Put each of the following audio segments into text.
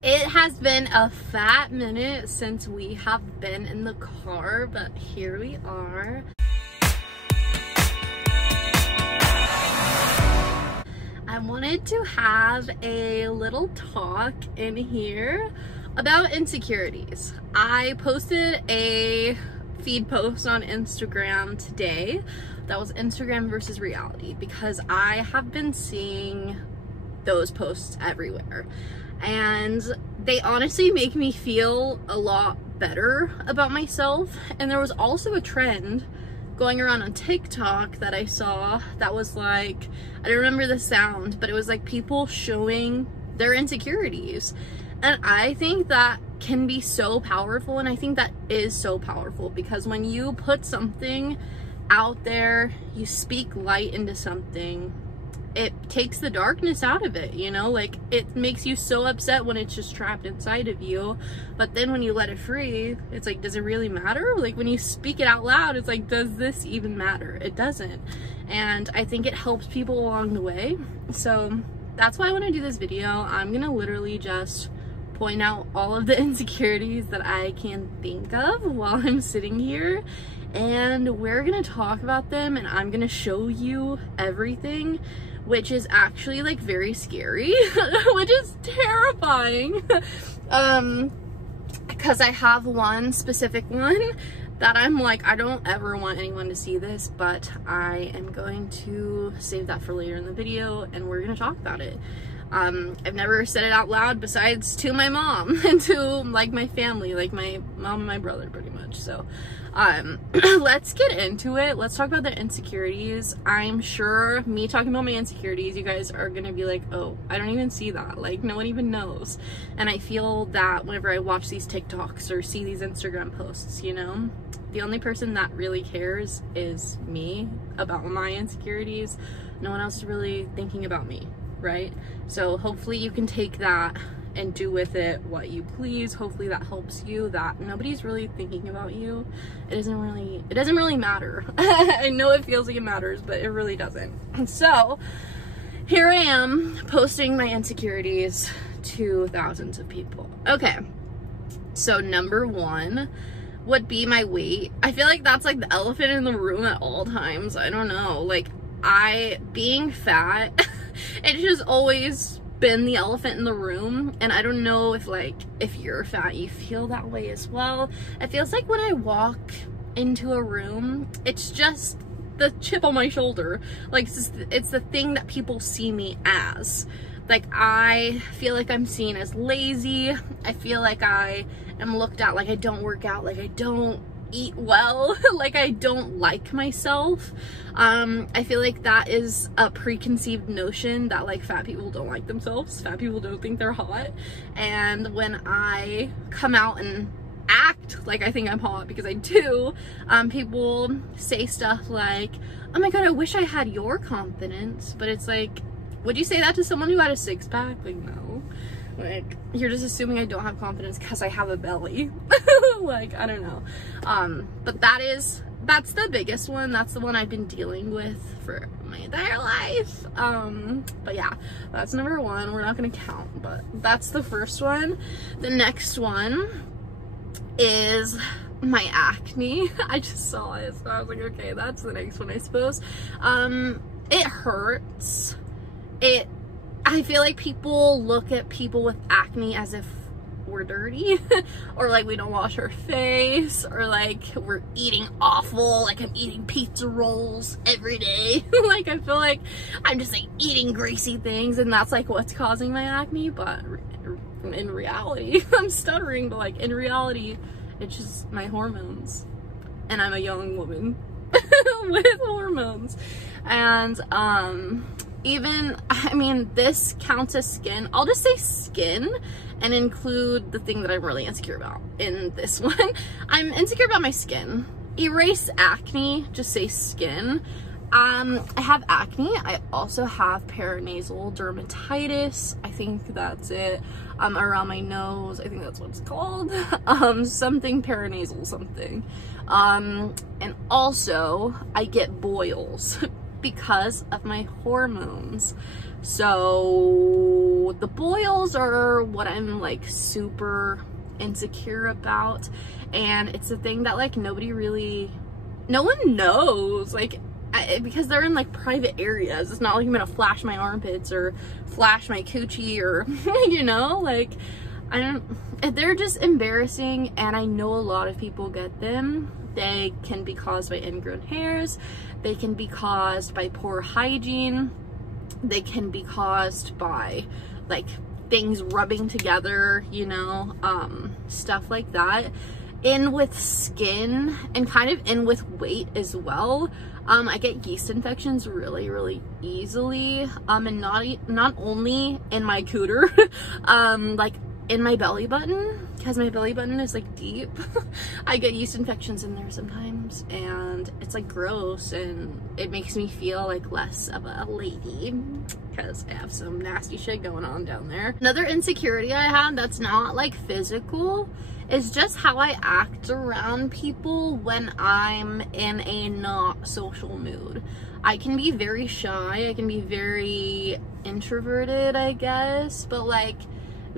It has been a fat minute since we have been in the car, but here we are. I wanted to have a little talk in here about insecurities. I posted a feed post on Instagram today that was Instagram versus reality because I have been seeing those posts everywhere. And they honestly make me feel a lot better about myself. And there was also a trend going around on TikTok that I saw that was like, I don't remember the sound, but it was like people showing their insecurities. And I think that can be so powerful, and I think that is so powerful because when you put something out there, you speak light into something, it takes the darkness out of it, you know? Like, it makes you so upset when it's just trapped inside of you, but then when you let it free, it's like, does it really matter? Like, when you speak it out loud, it's like, does this even matter? It doesn't. And I think it helps people along the way. So that's why I want to do this video. I'm gonna literally just point out all of the insecurities that I can think of while I'm sitting here, and we're gonna talk about them, and I'm gonna show you everything, which is actually like very scary, which is terrifying. Because I have one specific one that I'm like, I don't ever want anyone to see this, but I am going to save that for later in the video, and we're gonna talk about it. I've never said it out loud besides to my mom and to like my family, like my mom and my brother pretty much. So let's get into it. Let's talk about the insecurities. I'm sure me talking about my insecurities, you guys are gonna be like, oh, I don't even see that, like no one even knows. And I feel that whenever I watch these TikToks or see these Instagram posts, you know, the only person that really cares is me about my insecurities. No one else is really thinking about me, right? So hopefully you can take that and do with it what you please. Hopefully that helps you, that nobody's really thinking about you. It doesn't really matter. I know it feels like it matters, but it really doesn't. And so here I am posting my insecurities to thousands of people. Okay, so number one would be my weight. I feel like that's like the elephant in the room at all times. I don't know, like being fat it's just always been the elephant in the room, and I don't know if you're fat you feel that way as well. It feels like when I walk into a room, it's just the chip on my shoulder. Like it's the thing that people see me as. Like I feel like I'm seen as lazy. I feel like I am looked at like I don't work out, like I don't eat well, like I don't like myself. I feel like that is a preconceived notion that like fat people don't like themselves, fat people don't think they're hot. And when I come out and act like I think I'm hot, because I do, people say stuff like, oh my god, I wish I had your confidence. But it's like, would you say that to someone who had a six-pack? Like, no. Like, you're just assuming I don't have confidence because I have a belly. Like, I don't know. But that's the biggest one. That's the one I've been dealing with for my entire life. But yeah, that's number one. We're not gonna count, but that's the first one. The next one is my acne. I just saw it, so I was like, okay, that's the next one, I suppose. It hurts. I feel like people look at people with acne as if we're dirty or like we don't wash our face, or like we're eating awful, like I'm eating pizza rolls every day. Like I feel like I'm just like eating greasy things and that's like what's causing my acne. But in reality, I'm stuttering, but like in reality it's just my hormones, and I'm a young woman with hormones. And even, I mean, this counts as skin. I'll just say skin and include the thing that I'm really insecure about in this one. I'm insecure about my skin. Erase acne, just say skin. I have acne. I also have paranasal dermatitis. I think that's it. Around my nose. I think that's what it's called. Something paranasal something. And also I get boils. because of my hormones. So the boils are what I'm like super insecure about, and it's a thing that like no one knows, like because they're in like private areas. It's not like I'm gonna flash my armpits or flash my coochie or you know, like they're just embarrassing, and I know a lot of people get them. They can be caused by ingrown hairs, they can be caused by poor hygiene, they can be caused by like things rubbing together, you know, stuff like that. In with skin and kind of in with weight as well. I get yeast infections really easily, and not only in my cooter, like in my belly button, because my belly button is like deep. I get yeast infections in there sometimes, and it's like gross, and it makes me feel like less of a lady because I have some nasty shit going on down there. Another insecurity I have that's not like physical is just how I act around people when I'm in a not social mood. I can be very shy, I can be very introverted, I guess, but like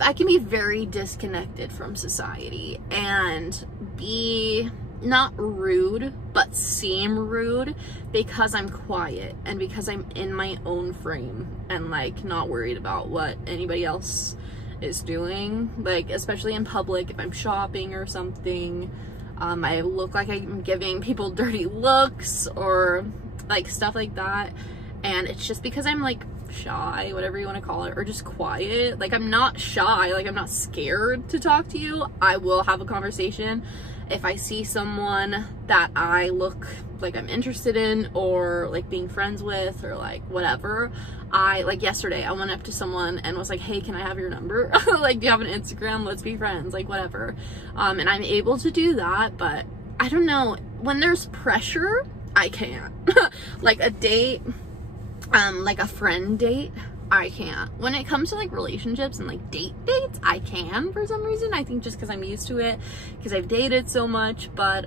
I can be very disconnected from society and be not rude, but seem rude because I'm quiet and because I'm in my own frame and like not worried about what anybody else is doing. Like especially in public, if I'm shopping or something, I look like I'm giving people dirty looks or like stuff like that, and it's just because I'm like shy, whatever you want to call it, or just quiet. Like I'm not shy, like I'm not scared to talk to you. I will have a conversation if I see someone that I look like I'm interested in or like being friends with or like whatever. Like yesterday I went up to someone and was like, hey, can I have your number? Like, do you have an Instagram? Let's be friends, like whatever. And I'm able to do that, but I don't know, when there's pressure I can't. Like a date, like a friend date, I can't. When it comes to like relationships and like dates, I can for some reason. I think just because I'm used to it, because I've dated so much, but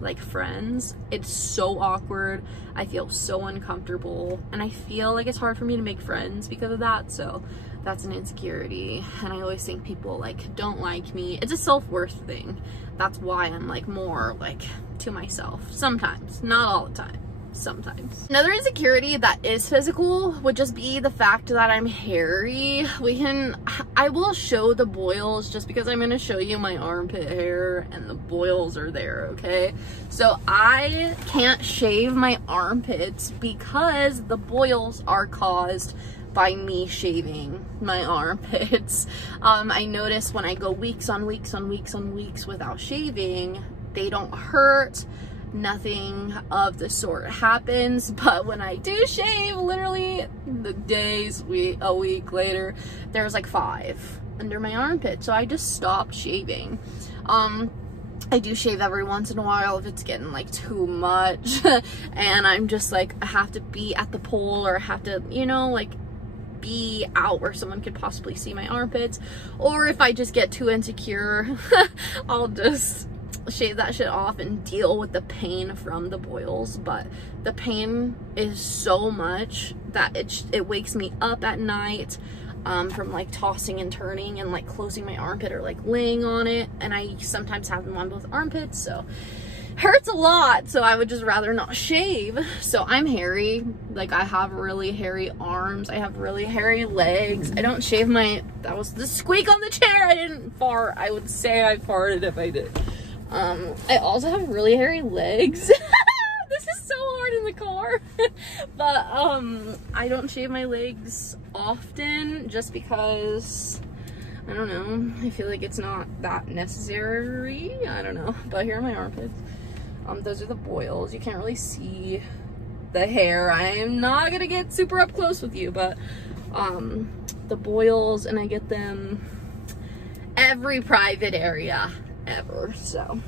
like friends, it's so awkward. I feel so uncomfortable, and I feel like it's hard for me to make friends because of that. So that's an insecurity, and I always think people like don't like me. It's a self-worth thing. That's why I'm like more like to myself sometimes, not all the time. Sometimes. Another insecurity that is physical would just be the fact that I'm hairy. I will show the boils just because I'm going to show you my armpit hair and the boils are there, okay? So I can't shave my armpits because the boils are caused by me shaving my armpits. I notice when I go weeks on weeks without shaving, they don't hurt. Nothing of the sort happens, but when I do shave, literally the days, a week later, there's like 5 under my armpit. So I just stopped shaving. I do shave every once in a while if it's getting like too much and I'm just like, I have to be at the pole, or I have to, you know, like be out where someone could possibly see my armpits, or if I just get too insecure, I'll just shave that shit off and deal with the pain from the boils. But the pain is so much that it wakes me up at night from like tossing and turning and like closing my armpit or like laying on it, and I sometimes have them on both armpits, so hurts a lot. So I would just rather not shave. So I'm hairy. Like I have really hairy arms, I have really hairy legs. I don't shave my, that was the squeak on the chair, I didn't fart. I would say I farted if I did. I also have really hairy legs. This is so hard in the car. But I don't shave my legs often just because, I don't know, I feel like it's not that necessary. I don't know. But here are my armpits. Those are the boils. You can't really see the hair. I am not gonna get super up close with you, but the boils, and I get them every private area ever. So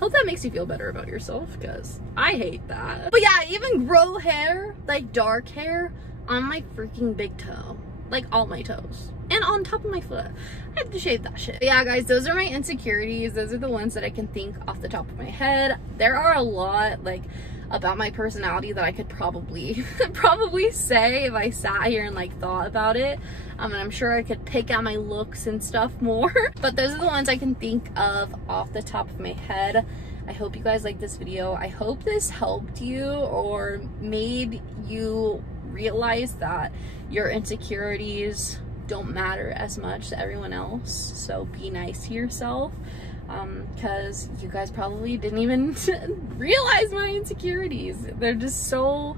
hope that makes you feel better about yourself, because I hate that. But yeah, I even grow hair, like dark hair, on my freaking big toe, like all my toes, and on top of my foot. I have to shave that shit. But yeah guys, those are my insecurities. Those are the ones that I can think off the top of my head. There are a lot. Like about my personality that I could probably say if I sat here and like thought about it. And I'm sure I could pick out my looks and stuff more. But those are the ones I can think of off the top of my head. I hope you guys liked this video. I hope this helped you or made you realize that your insecurities don't matter as much to everyone else. So be nice to yourself, because you guys probably didn't even realize my insecurities. They're just so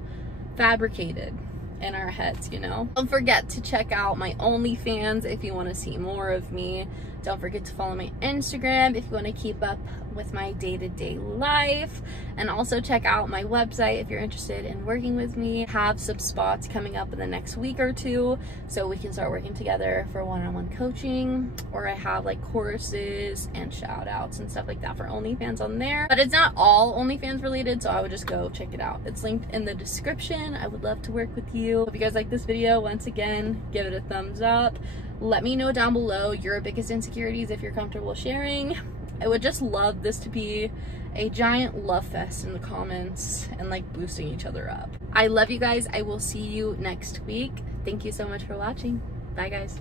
fabricated in our heads, you know? Don't forget to check out my OnlyFans if you want to see more of me. Don't forget to follow my Instagram if you want to keep up with my day-to-day life. And also check out my website if you're interested in working with me. I have some spots coming up in the next week or two, so we can start working together for one-on-one coaching. Or I have like courses and shout outs and stuff like that for OnlyFans on there. But it's not all OnlyFans related, so I would just go check it out. It's linked in the description. I would love to work with you. If you guys like this video, once again, give it a thumbs up. Let me know down below your biggest insecurities if you're comfortable sharing. I would just love this to be a giant love fest in the comments and like boosting each other up. I love you guys. I will see you next week. Thank you so much for watching. Bye guys.